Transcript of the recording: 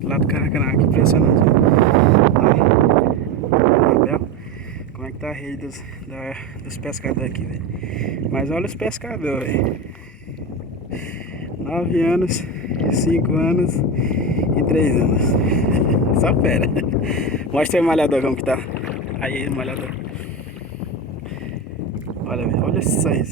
Lá do Caracanã, que impressionante. Olha, como é que tá a rede dos pescadores aqui, velho. Mas olha os pescadores, velho. 9 anos, 5 anos e 3 anos. Só fera. Mostra aí o malhador como que tá. Aí, o malhador. Olha, velho, olha isso aí.